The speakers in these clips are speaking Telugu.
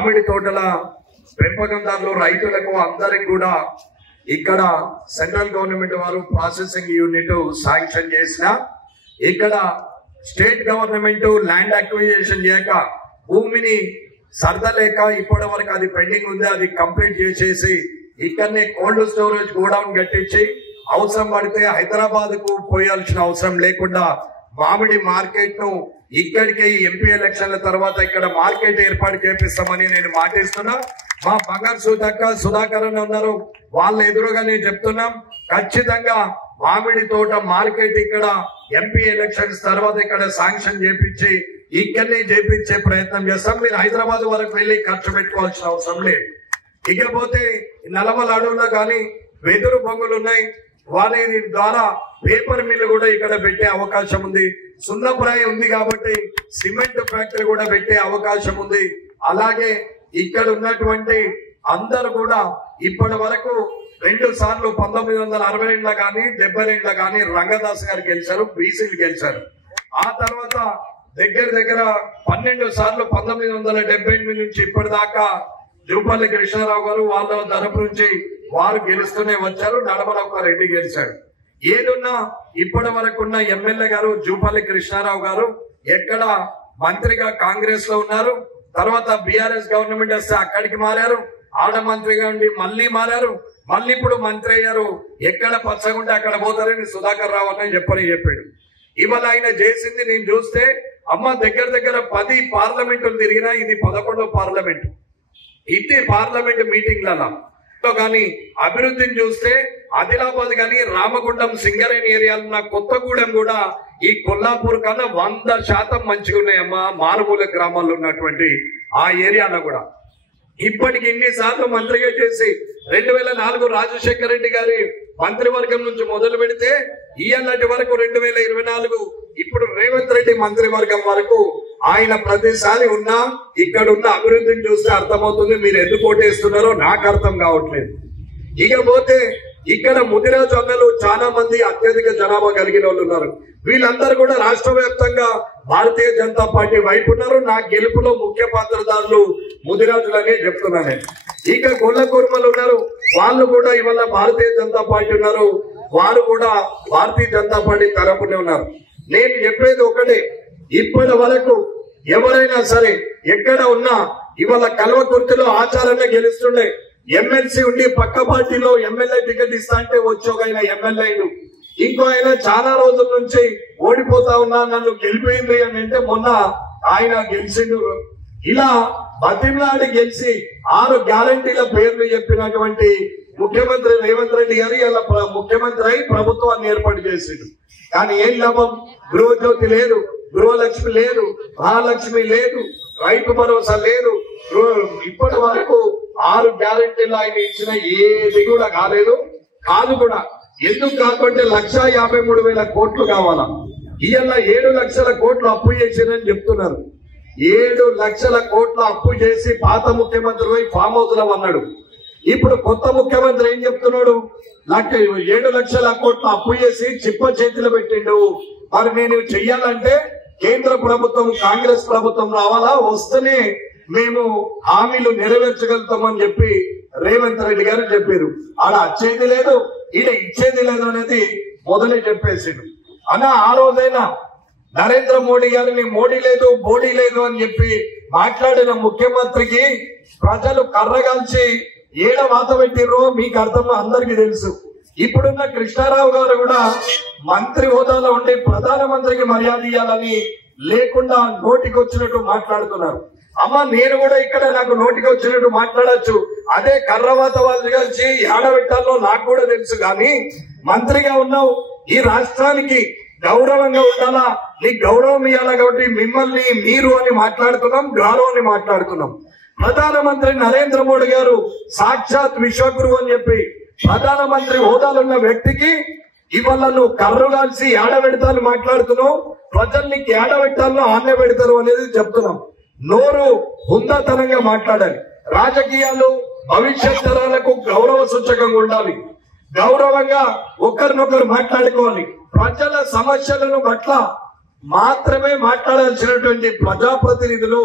మామిడి తోటల పెంపకందారులు రైతులకు అందరికి కూడా ఇక్కడ సెంట్రల్ గవర్నమెంట్ వారు ప్రాసెసింగ్ యూనిట్ శాంక్షన్ చేసిన ఇక్కడ స్టేట్ గవర్నమెంట్ ల్యాండ్ అక్విజిషన్ చేయక భూమిని సర్దలేక ఇప్పటి వరకు అది పెండింగ్ ఉంది. అది కంప్లీట్ చేసేసి ఇక్కడనే కోల్డ్ స్టోరేజ్ గోడౌన్ కట్టించి అవసరం పడితే హైదరాబాద్ కు పోయాల్సిన అవసరం లేకుండా మామిడి మార్కెట్ ను ఇక్కడికి ఎంపీ ఎలక్షన్ల తర్వాత ఇక్కడ మార్కెట్ ఏర్పాటు చేపిస్తామని నేను మాటిస్తున్నా. మా బంగారు సుధాకర్ ఉన్నారు, వాళ్ళ ఎదురుగానే చెప్తున్నాం. ఖచ్చితంగా మామిడి తోట మార్కెట్ ఇక్కడ ఎంపీ ఎలక్షన్స్ తర్వాత ఇక్కడ శాంక్షన్ చేపించి ఇక్కడనే చేపించే ప్రయత్నం చేస్తాం. మీరు హైదరాబాద్ వరకు వెళ్ళి ఖర్చు పెట్టుకోవాల్సిన అవసరం లేదు. ఇకపోతే నల్లమల అడవుల్లో కానీ వెదురు బొంగులు ఉన్నాయి, వారి ద్వారా పేపర్ మిల్లు కూడా ఇక్కడ పెట్టే అవకాశం ఉంది. సున్నప్రాయం ఉంది కాబట్టి సిమెంట్ ఫ్యాక్టరీ కూడా పెట్టే అవకాశం ఉంది. అలాగే ఇక్కడ ఉన్నటువంటి అందరు కూడా ఇప్పటి వరకు 2 సార్లు 1960 కానీ 70 కానీ రంగదాస్ గారు గెలిచారు, బీసీలు గెలిచారు. ఆ తర్వాత దగ్గర 12 సార్లు 1978 నుంచి ఇప్పటిదాకా జూపల్లి కృష్ణారావు గారు వాళ్ళ తరపు నుంచి వారు గెలుస్తూనే వచ్చారు. నడమల ఒక రెడ్డి గెలిచాడు. ఏదున్నా ఇప్పటి వరకు ఉన్న ఎమ్మెల్యే గారు జూపల్లి కృష్ణారావు గారు ఎక్కడ మంత్రిగా కాంగ్రెస్ లో ఉన్నారు. తర్వాత బీఆర్ఎస్ గవర్నమెంట్ వస్తే అక్కడికి మారారు, ఆడ మంత్రిగా ఉండి మళ్ళీ మారారు, మళ్ళీ ఇప్పుడు మంత్రి అయ్యారు. ఎక్కడ పచ్చగుంటే అక్కడ పోతారని సుధాకర్ రావు అని చెప్పాడు. ఇవాళ ఆయన చేసింది నేను చూస్తే అమ్మ దగ్గర 10 పార్లమెంటులు తిరిగినా ఇది 11వ పార్లమెంట్. ఇది పార్లమెంట్ మీటింగ్లలో కానీ అభివృద్ధిని చూస్తే ఆదిలాబాద్ కానీ రామగుండం సింగరేణి ఏరియాలో ఉన్న కొత్తగూడెం కూడా ఈ కొల్లాపూర్ కన్నా 100% మంచిగా ఉన్నాయమ్మా. మారుమూల గ్రామాల్లో ఉన్నటువంటి ఆ ఏరియాలో కూడా ఇప్పటికి ఇన్నిసార్లు మంత్రిగా చేసి 2004 రాజశేఖర రెడ్డి గారి మంత్రివర్గం నుంచి మొదలు పెడితే ఇయ్యాలటి వరకు 2024 ఇప్పుడు రేవంత్ రెడ్డి మంత్రివర్గం వరకు ఆయన ప్రతిసారి ఉన్నా ఇక్కడ ఉన్న అభివృద్ధిని చూస్తే అర్థమవుతుంది. మీరు ఎందుకు ఓటేస్తున్నారో నాకు అర్థం కావట్లేదు. ఇకపోతే ఇక్కడ ముదిరాజు అన్నలు చాలా మంది అత్యధిక జనాభా కలిగిన వాళ్ళు ఉన్నారు. వీళ్ళందరూ కూడా రాష్ట్ర వ్యాప్తంగా భారతీయ జనతా పార్టీ వైపు ఉన్నారు. నా గెలుపులో ముఖ్య పాత్రదారులు ముదిరాజులనే చెప్తున్నాను. ఇక గొల్ల కుర్మలు ఉన్నారు, వాళ్ళు కూడా ఇవాళ భారతీయ జనతా పార్టీ ఉన్నారు, వారు కూడా భారతీయ జనతా పార్టీ తరపునే ఉన్నారు. నేను చెప్పేది ఒకటే, ఇప్పటి వరకు ఎవరైనా సరే ఎక్కడ ఉన్నా ఇవాళ కల్వకుర్తిలో ఆచారంగా గెలుస్తుండే ఎమ్మెల్సీ ఉండి పక్క పార్టీలో ఎమ్మెల్యే టికెట్ ఇస్తా అంటే వచ్చోగైన ఎమ్మెల్యేలు ఇంకో ఆయన చాలా రోజుల నుంచి ఓడిపోతా ఉన్నా నన్ను గెలిపోయింది అని అంటే మొన్న ఆయన గెలిచిండు. ఇలా బతిమలాడి గెలిచి 6 గ్యారంటీల పేర్లు చెప్పినటువంటి ముఖ్యమంత్రి రేవంత్ రెడ్డి గారు ఇలా ముఖ్యమంత్రి అయి ప్రభుత్వాన్ని ఏర్పాటు చేసిండు. కానీ ఏం లాభం? గృహజ్యోతి లేదు, గృహలక్ష్మి లేదు, మహాలక్ష్మి లేదు, రైతు భరోసా లేదు. ఇప్పటి వరకు 6 గ్యారెంటీలు ఆయన ఇచ్చిన ఏది కూడా కాలేదు. కాదు కూడా ఎందుకు కాకుంటే 1,53,000 కోట్లు కావాలా? ఇవాళ 7 లక్షల కోట్లు అప్పు చేసిందని చెప్తున్నారు. 7 లక్షల కోట్ల అప్పు చేసి పాత ముఖ్యమంత్రి పోయి ఫామ్ హౌస్ లో అన్నాడు. ఇప్పుడు కొత్త ముఖ్యమంత్రి ఏం చెప్తున్నాడు? 7 లక్షల కోట్ల అప్పు చేసి చిప్ప చేతిలో పెట్టిండు. మరి నేను చెయ్యాలంటే కేంద్ర ప్రభుత్వం కాంగ్రెస్ ప్రభుత్వం రావాలా, వస్తేనే మేము హామీలు నెరవేర్చగలుగుతామని చెప్పి రేవంత్ రెడ్డి గారు చెప్పారు. ఆడ వచ్చేది లేదు, ఈడ ఇచ్చేది లేదు అనేది మొదలే చెప్పేసిండు. అన్న ఆ రోజైనా నరేంద్ర మోడీ గారిని మోడీ లేదు బోడీ లేదు అని చెప్పి మాట్లాడిన ముఖ్యమంత్రికి ప్రజలు కర్రగాల్చి ఏడ వాత పెట్టిర్రో మీకు అర్థం అందరికీ తెలుసు. ఇప్పుడున్న కృష్ణారావు గారు కూడా మంత్రి హోదాలో ఉండి ప్రధానమంత్రికి మర్యాద ఇవ్వాలని లేకుండా నోటికి వచ్చినట్టు మాట్లాడుతున్నారు. అమ్మ నేను కూడా ఇక్కడ నాకు నోటికి వచ్చినట్టు మాట్లాడచ్చు, అదే కర్రవాత వాళ్ళు కలిసి ఏడబెట్టాలో నాకు కూడా తెలుసు. కానీ మంత్రిగా ఉన్నావు, ఈ రాష్ట్రానికి గౌరవంగా ఉండాలా, నీకు గౌరవం ఇవ్వాలా కాబట్టి మిమ్మల్ని మీరు అని మాట్లాడుతున్నాం, గౌరవాన్ని మాట్లాడుతున్నాం. ప్రధానమంత్రి నరేంద్ర మోడీ గారు సాక్షాత్ విశ్వగురు అని చెప్పి ప్రధానమంత్రి హోదాలో ఉన్న వ్యక్తికి ఇవాళ నువ్వు కర్రు కాల్సి ఏడబెడతాను మాట్లాడుతున్నావు, ప్రజల్ని ఏడబెట్టాలో ఆన్నే పెడతారు అనేది చెప్తున్నాం. నోరు హుందాతనంగా మాట్లాడాలి. రాజకీయాలు భవిష్యత్ తరాలకు గౌరవ సూచకంగా ఉండాలి. గౌరవంగా ఒకరినొకరు మాట్లాడుకోవాలి. ప్రజల సమస్యలను పట్ల మాత్రమే మాట్లాడాల్సినటువంటి ప్రజాప్రతినిధులు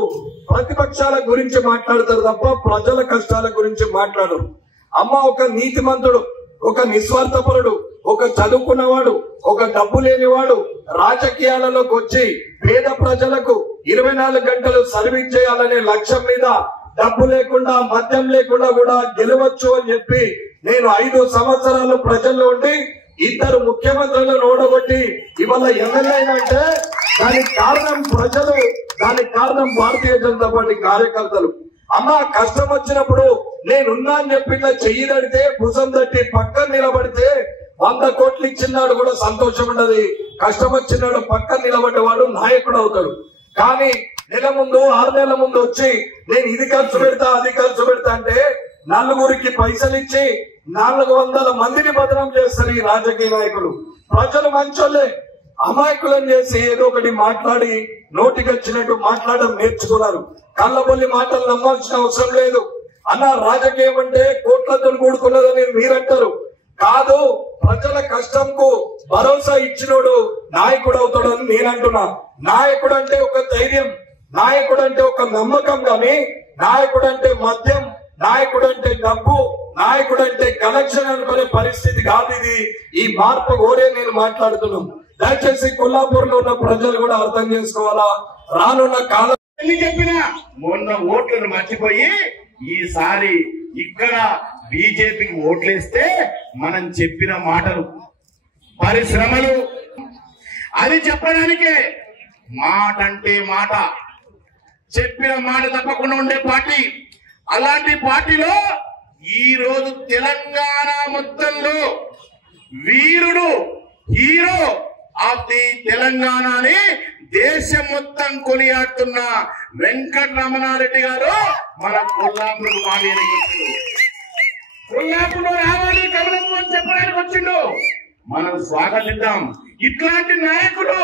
ప్రతిపక్షాల గురించి మాట్లాడతారు తప్ప ప్రజల కష్టాల గురించి మాట్లాడరు. అమ్మ ఒక నీతిమంతుడు, ఒక నిస్వార్థపరుడు, ఒక చదువుకున్నవాడు, ఒక డబ్బు లేనివాడు రాజకీయాలలోకి వచ్చి పేద ప్రజలకు 24 గంటలు సర్వీస్ చేయాలనే లక్ష్యం మీద డబ్బు లేకుండా మద్యం లేకుండా కూడా గెలవచ్చు అని చెప్పి నేను 5 సంవత్సరాలు ప్రజల్లో ఉండి 2 ముఖ్యమంత్రులను ఓడగొట్టి ఇవాళ ఎమ్మెల్యే అంటే దానికి కారణం ప్రజలు, దానికి కారణం భారతీయ జనతా పార్టీ కార్యకర్తలు. అమ్మ కష్టం వచ్చినప్పుడు నేనున్నా అని చెప్పి ఇట్లా చెయ్యి తడితే భుజం తట్టి పక్కన నిలబడితే 100 కోట్లు ఇచ్చినాడు కూడా సంతోషం ఉండదు. కష్టం వచ్చినాడు పక్కన నిలబడ్డవాడు నాయకుడు అవుతాడు. కానీ నెల ముందు 6 నెలల ముందు వచ్చి నేను ఇది ఖర్చు పెడతా అది ఖర్చు పెడతా అంటే నలుగురికి పైసలు ఇచ్చి 400 మందిని బదనాం చేస్తారు ఈ రాజకీయ నాయకులు. ప్రజలు మంచోళ్ళే, అమాయకులను చేసి ఏదో ఒకటి మాట్లాడి నోటికి వచ్చినట్టు మాట్లాడడం నేర్చుకున్నారు. కళ్ళబొల్లి మాటలు నమ్మాల్సిన అవసరం లేదు. అన్న రాజకీయం అంటే కోట్లతో కూడుకున్నదని మీరంటారు. కాదు, ప్రజల కష్టంకు భరోసా ఇచ్చినోడు నాయకుడు అవుతాడని నేను అంటున్నా. నాయకుడు అంటే ఒక ధైర్యం, నాయకుడు అంటే ఒక నమ్మకం, కానీ నాయకుడు అంటే మద్యం, నాయకుడు అంటే డబ్బు, నాయకుడు అంటే కలెక్షన్ అనుకునే పరిస్థితి కాదు ఇది. ఈ మార్పు కోరే నేను మాట్లాడుతున్నాను. దయచేసి కొల్లాపూర్ లో ఉన్న ప్రజలు కూడా అర్థం చేసుకోవాలా. రానున్న కాలం చెప్పినా మొన్న ఓట్లను మర్చిపోయి ఈసారి ఇక్కడ బీజేపీకి ఓట్లేస్తే మనం చెప్పిన మాటలు పరిశ్రమలు అది చెప్పడానికే మాట అంటే మాట, చెప్పిన మాట తప్పకుండా ఉండే పార్టీ. అలాంటి పార్టీలో ఈ రోజు తెలంగాణ మొత్తంలో వీరుడు, హీరో ఆఫ్ ది తెలంగాణని దేశం మొత్తం కొనియాడుతున్న వెంకటరమణారెడ్డి గారు మన కొల్లాపూర్ కొల్లాపూర్లో రావాలి కమలం అని చెప్పడానికి వచ్చిండు. మనం స్వాగతిద్దాం. ఇట్లాంటి నాయకులు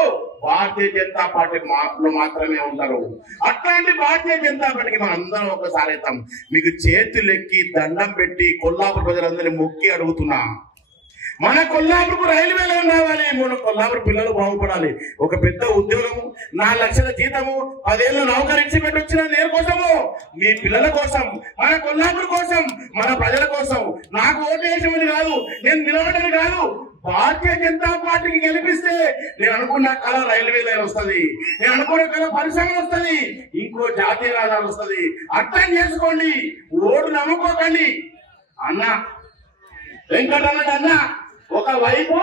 భారతీయ జనతా పార్టీ మాటలు మాత్రమే ఉంటారు. అట్లాంటి భారతీయ జనతా పార్టీకి మనం అందరం ఒకసారి ఇద్దాం. మీకు చేతులెక్కి దండం పెట్టి కొల్లాపూర్ ప్రజలందరినీ మొక్కి అడుగుతున్నా, మన కొల్లాపూర్కు రైల్వే లైన్ రావాలి, మన కొల్లాపూర్ పిల్లలు బాగుపడాలి. ఒక పెద్ద ఉద్యోగము, 4 లక్షల జీతము, 10 ఏళ్ళు నౌకరించి పెట్టొచ్చిన నేను కోసము, మీ పిల్లల కోసం, మన కొల్లాపూర్ కోసం, మన ప్రజల కోసం. నాకు ఓటు వేసేది కాదు, నేను నిలబడేది కాదు. భారతీయ జనతా పార్టీకి గెలిపిస్తే నేను అనుకున్న కళ రైల్వే లైన్ వస్తుంది, నేను అనుకున్న కళ పరిశ్రమ వస్తుంది, ఇంకో జాతీయ రహదారి వస్తుంది. అర్థం చేసుకోండి, ఓటు నమ్ముకోకండి. అన్న వెంకటరమణ అన్న ఒకవైపు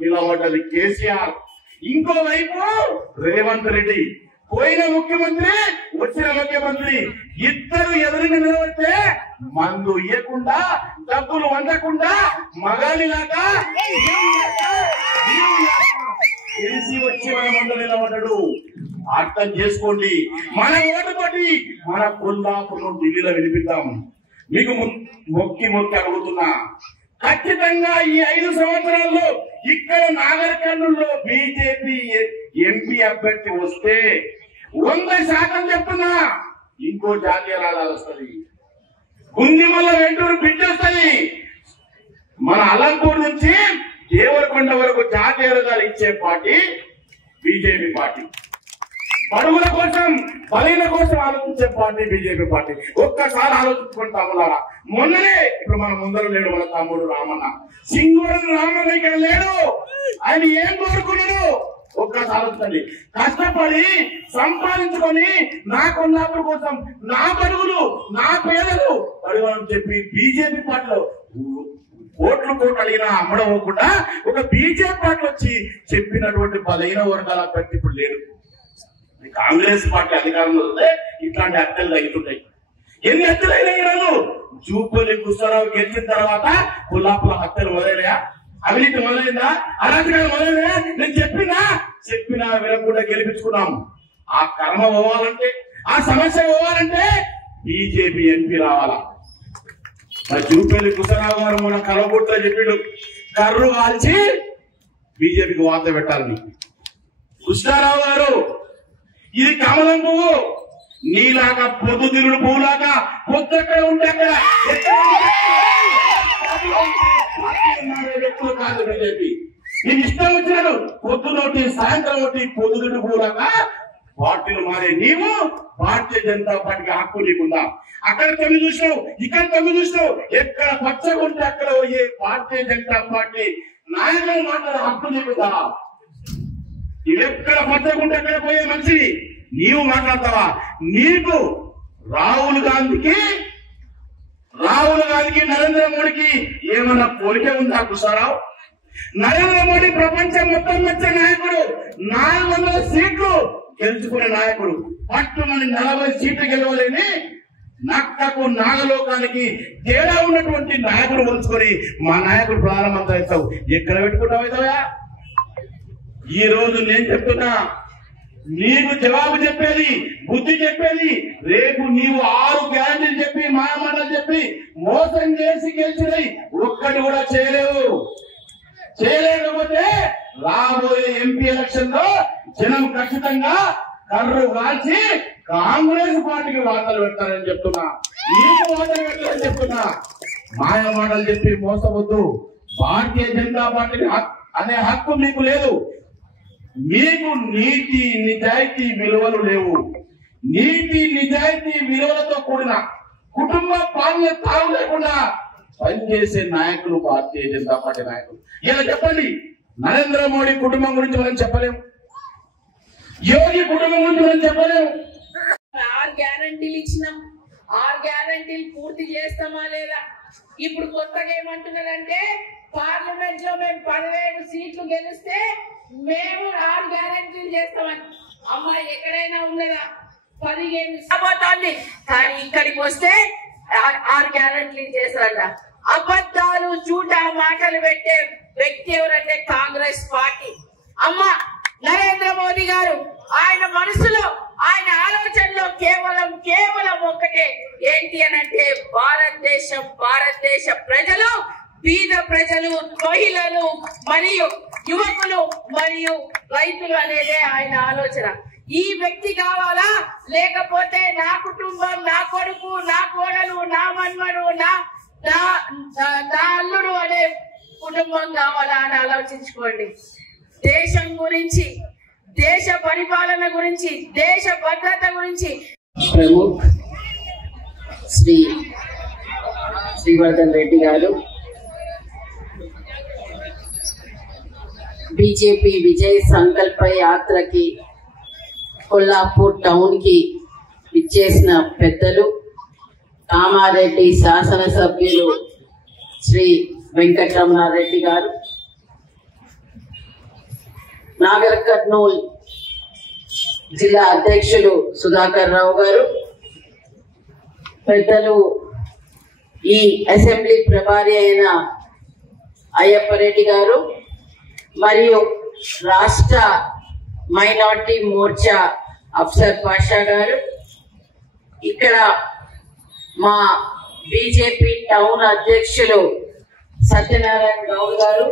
నిలబడ్డది కేసీఆర్, ఇంకోవైపు రేవంత్ రెడ్డి. పోయిన ముఖ్యమంత్రి, వచ్చిన ముఖ్యమంత్రి, ఇద్దరు ఎదురుగా నిలబడితే మందు ఇయ్యకుండా, డబ్బులు వండకుండా, మగాలిలాగా తెలిసి వచ్చి మన ముందు నిలబడ్డాడు. అర్థం చేసుకోండి. మన ఓటు కొట్టి మన కొల్లాపూర్ ఢిల్లీలో వినిపిద్దాం. మీకు మొక్కి అడుగుతున్నా, ఖచ్చితంగా ఈ 5 సంవత్సరాల్లో ఇక్కడ నాగర్ కర్నూలులో బీజేపీ ఎంపీ అభ్యర్థి వస్తే 100% చెప్తున్నా ఇంకో జాతీయ రహదారి వస్తుంది, గుందిమల్ల వెంటూరు బ్రిడ్జ్ వస్తుంది, మన అలంపూర్ నుంచి దేవరకొండ వరకు జాతీయ రహదారి ఇచ్చే పార్టీ బీజేపీ పార్టీ. బడుగుల కోసం, బలైన కోసం ఆలోచించే పార్టీ బీజేపీ పార్టీ. ఒక్కసారి ఆలోచించుకోండి తమ్ములారా. మొన్ననే ఇప్పుడు మన ముందర లేడు మన తమ్ముడు రామన్న, సింగూరు రామన్న ఇక్కడ లేడు. ఆయన ఏం కోరుకున్నాడు ఒక్కసారి ఆలోచించండి. కష్టపడి సంపాదించుకొని నా కొల్లాపూర్ కోసం, నా బడుగులు, నా పేదలు అడగాలని చెప్పి బీజేపీ పార్టీలో కోట్లు అడిగినా అమ్మడవకుండా ఒక బీజేపీ పార్టీ వచ్చి చెప్పినటువంటి బలైన వర్గాల అభ్యర్థి ఇప్పుడు లేడు. కాంగ్రెస్ పార్టీ అధికారంలో వస్తే ఇట్లాంటి హత్యలు తగ్గుతుంటాయి. ఎన్ని హత్యలు అయినా ఈరోజు జూపల్లి కృష్ణారావు గెలిచిన తర్వాత కొల్లాపూర్ హత్యలు మొదలైనయా? అవినీతి మొదలైందా? అరాచకాలు మొదలైనయా? నేను చెప్పినా వినకుండా గెలిపించుకున్నాం. ఆ కర్మ పోవాలంటే, ఆ సమస్య పోవాలంటే బీజేపీ ఎంపీ రావాలా. మరి జూపల్లి కృష్ణారావు గారు మన కలబొట్లో చెప్పిండు, కర్రు కాల్చి బీజేపీకి వార్త పెట్టాలని. కృష్ణారావు గారు, ఇది కమలం పువ్వు, నీలాగా పొద్దుతిరుడు పువ్వులాగా పొద్దుక్కడ ఉంటే వ్యక్తులు కాదు బీజేపీ. నీ ఇష్టం వచ్చినాడు పొద్దునోటి సాయంత్రం ఒకటి పొద్దుడు కూడా పార్టీలు మారే నీవు భారతీయ జనతా పార్టీకి హక్కు నీకుందా? అక్కడ 9 చూసినావు, ఇక్కడ 9 చూసినావు. ఎక్కడ పచ్చగుంటే అక్కడ పోయే భారతీయ జనతా పార్టీ నాయకులు మాట్లాడే హక్కు నీకుందా? ఎక్కడ పచ్చగుంటే అక్కడ పోయే మనిషి నీవు మాట్లాడతావా? నీకు రాహుల్ గాంధీకి నరేంద్ర మోడీకి ఏమన్నా పోలిక ఉందా కృష్ణారావు? నరేంద్ర మోడీ ప్రపంచం మొత్తం వచ్చే నాయకుడు, 400 సీట్లు గెలుచుకునే నాయకుడు. పట్టుమని 40 సీట్లు గెలవలేని నక్కకు నాగలోకానికి తేడా ఉన్నటువంటి నాయకుడు పోల్చుకొని మా నాయకుడు ప్రధానమంత్రి అవుతావు. ఎక్కడ పెట్టుకుంటావు? ఈ రోజు నేను చెప్తున్నా, నీకు జవాబు చెప్పేది, బుద్ధి చెప్పేది, రేపు నీవు 6 గ్యారెంటీలు చెప్పి మాయమాటలు చెప్పి మోసం చేసి గెలిచినవి ఒక్కటి కూడా చేయలేకపోతే రాబోయే ఎంపీ ఎలక్షన్ లో జనం ఖచ్చితంగా కర్రు కాల్చి కాంగ్రెస్ పార్టీకి వార్తలు పెడతారని చెప్తున్నా. నీకు వార్తలు పెట్టారని చెప్తున్నా. మాయమాటలు చెప్పి మోసవద్దు. భారతీయ జనతా పార్టీకి అనే హక్కు మీకు లేదు. మీకు నీతి నిజాయితీ విలువలు లేవు. నీతి నిజాయితీ విలువలతో కూడిన కుటుంబ పాలన తావు లేకుండా పనిచేసే నాయకులు భారతీయ జనతా పార్టీ నాయకులు. ఇలా చెప్పండి, నరేంద్ర మోడీ కుటుంబం గురించి మనం చెప్పలేము, యోగి కుటుంబం గురించి మనం చెప్పలేము. 6 గ్యారంటీలు ఇచ్చినాం, 6 గ్యారంటీలు పూర్తి చేస్తామా లేదా? ఇప్పుడు కొత్తగా ఏమంటున్నారంటే పార్లమెంట్ లో మేము 15 సీట్లు గెలిస్తే మేము 6 గ్యారంటీలు చేస్తామని. అమ్మా ఎక్కడైనా ఉన్నదా? 15 రాబోతోంది, కానీ ఇక్కడికి వస్తే 6 గ్యారంటీలు చేస్తారంట. అబద్ధాలు చూట మాటలు పెట్టే వ్యక్తి ఎవరంటే కాంగ్రెస్ పార్టీ. అమ్మా నరేంద్ర మోదీ గారు ఆయన మనసులో, ఆయన ఆలోచనలో కేవలం ఒక్కటే ఏంటి అనంటే భారతదేశ ప్రజలు, పేద ప్రజలు, మహిళలు మరియు యువకులు మరియు రైతులు అనేదే ఆయన ఆలోచన. ఈ వ్యక్తి కావాలా, లేకపోతే నా కుటుంబం, నా కొడుకు, నా కోడలు, నా మన్మడు, నా అల్లుడు అనే కుటుంబం కావాలా అని ఆలోచించుకోండి. దేశం గురించి, దేశ పరిపాలన గురించి, దేశ భద్రత గురించి ప్రముఖ్ శ్రీ శ్రీవర్ధన్ రెడ్డి గారు బీజేపీ విజయ్ సంకల్ప యాత్రకి కొల్లాపూర్ టౌన్ కి ఇచ్చేసిన పెద్దలు, కామారెడ్డి శాసనసభ్యులు శ్రీ వెంకటరమణారెడ్డి గారు, నాగర్ కర్నూల్ జిల్లా అధ్యక్షులు సుధాకర్ రావు గారు, పెద్దలు ఈ అసెంబ్లీ ప్రభారి అయిన అయ్యప్పరెడ్డి గారు మరియు రాష్ట్ర మైనార్టీ మోర్చా అఫ్సర్ పాషా గారు, ఇక్కడ మా బీజేపీ టౌన్ అధ్యక్షులు సత్యనారాయణ గౌడ్ గారు,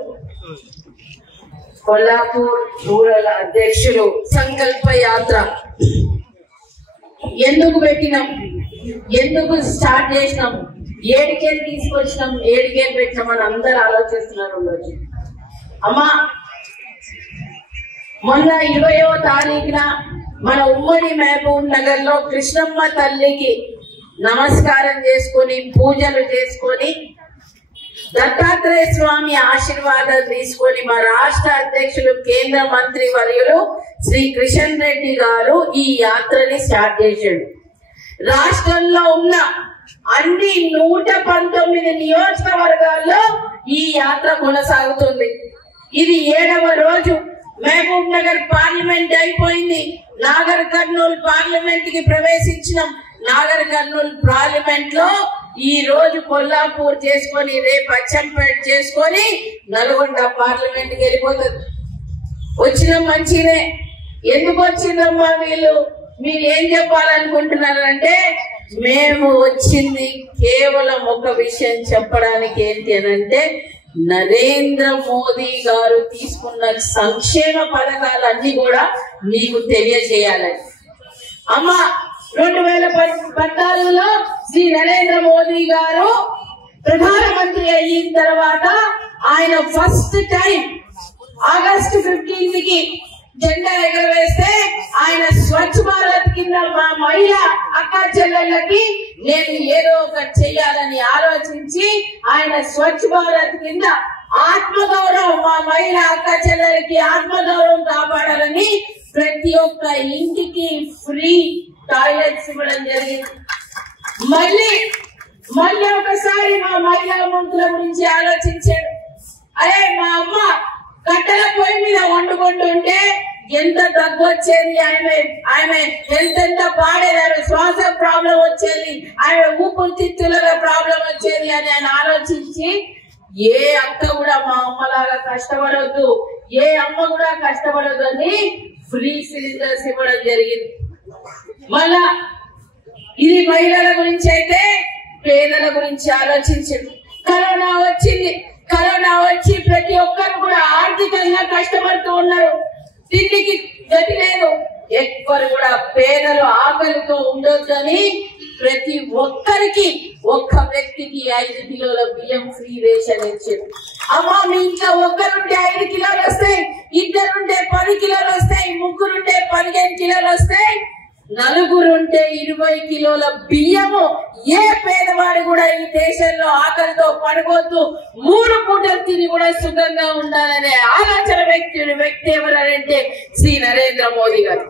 కొల్లాపూర్ రూరల్ అధ్యక్షులు సంకల్ప యాత్ర ఎందుకు పెట్టినాం, ఎందుకు స్టార్ట్ చేసినాం, ఏడికేలు తీసుకొచ్చినాం, ఏడికేలు పెట్టినామని అందరు ఆలోచిస్తున్నారు. రోజు అమ్మా మొన్న 20వ తారీఖున మన ఉమ్మడి మహబూబ్ నగర్ లో కృష్ణమ్మ తల్లికి నమస్కారం చేసుకొని పూజలు చేసుకొని దత్తాత్రేయ స్వామి ఆశీర్వాదాలు తీసుకొని మా రాష్ట్ర అధ్యక్షులు కేంద్ర మంత్రి వర్యులు శ్రీ కిషన్ రెడ్డి గారు ఈ యాత్రని స్టార్ట్ చేశాడు. రాష్ట్రంలో ఉన్న అన్ని 119 నియోజకవర్గాల్లో ఈ యాత్ర కొనసాగుతుంది. ఇది 7వ రోజు. మహబూబ్ నగర్ పార్లమెంట్ అయిపోయింది. నాగర్ కర్నూల్ పార్లమెంట్ కి ప్రవేశించినాం. నాగర్ కర్నూల్ పార్లమెంట్ లో ఈ రోజు కొల్లాపూర్ చేసుకొని రేపు అచ్చంపేట చేసుకొని నల్గొండ పార్లమెంట్ కి వెళ్ళిపోతుంది. వచ్చిన మంచినే. ఎందుకు వచ్చిందమ్మా వీళ్ళు, మీరు ఏం చెప్పాలనుకుంటున్నారంటే మేము వచ్చింది కేవలం ఒక విషయం చెప్పడానికి. ఏంటి అనంటే నరేంద్ర మోదీ గారు తీసుకున్న సంక్షేమ పథకాలన్నీ కూడా మీకు తెలియజేయాలని. అమ్మా 2014లో శ్రీ నరేంద్ర మోదీ గారు ప్రధానమంత్రి అయిన తర్వాత ఆయన ఫస్ట్ టైం ఆగస్టు 15 కి జెండా ఎగరవేస్తే ఆయన స్వచ్ఛ భారత్ కింద మా మహిళా అక్క చెల్లెళ్ళకి నేను ఏదో ఒకటి చెయ్యాలని ఆలోచించి ఆయన స్వచ్ఛ భారత్ కింద ఆత్మగౌరవం, మా మహిళా అక్క చెల్లెలకి ఆత్మగౌరవం కాపాడాలని ప్రతి ఒక్క ఇంటికి ఫ్రీ టాయిలెట్స్ ఇవ్వడం జరిగింది. మళ్ళీ ఒకసారి మా మహిళా మంత్రుల గురించి ఆలోచించాడు. అరే మా అమ్మ కట్టెల పొయ్యి మీద వండుకుంటుంటే ఎంత దగ్గు వచ్చేది, ఆమె ఎంత పాడేదారు, శ్వాస ప్రాబ్లం వచ్చేది, ఆమె ఊపిరితిత్తులలో ప్రాబ్లం వచ్చేది అని ఆయన ఆలోచించి ఏ అక్క కూడా మా అమ్మలాగా కష్టపడొద్దు, ఏ అమ్మ కూడా కష్టపడొద్దు అని ఫ్రీ సిలిండర్స్ ఇవ్వడం జరిగింది. మళ్ళా ఇది మహిళల గురించి అయితే పేదల గురించి ఆలోచించింది. కరోనా వచ్చింది. కరోనా వచ్చి ప్రతి ఒక్కరు కూడా ఆర్థికంగా కష్టపడుతూ ఉన్నారు. తిండికి గతి లేదు. ఎవ్వరు కూడా పేదలు ఆకలితో ఉండొద్దని ప్రతి ఒక్కరికి, ఒక్క వ్యక్తికి 5 కిలోల బియ్యం ఫ్రీ రేషన్ ఇచ్చింది. అమ్మా మీ ఇంట్లో ఒక్కరుంటే 5 కిలోలు వస్తాయి, ఇద్దరుంటే 10 కిలోలు వస్తాయి, ముగ్గురుంటే 15 కిలోలు వస్తాయి, నలుగురుంటే 20 కిలోల బియ్యము. ఏ పేదవాడు కూడా ఈ దేశంలో ఆకలితో పడిపోతూ 3 పూటలు తిని కూడా సుఖంగా ఉండాలనే ఆలోచన వ్యక్తి ఎవరంటే శ్రీ నరేంద్ర మోదీ గారు.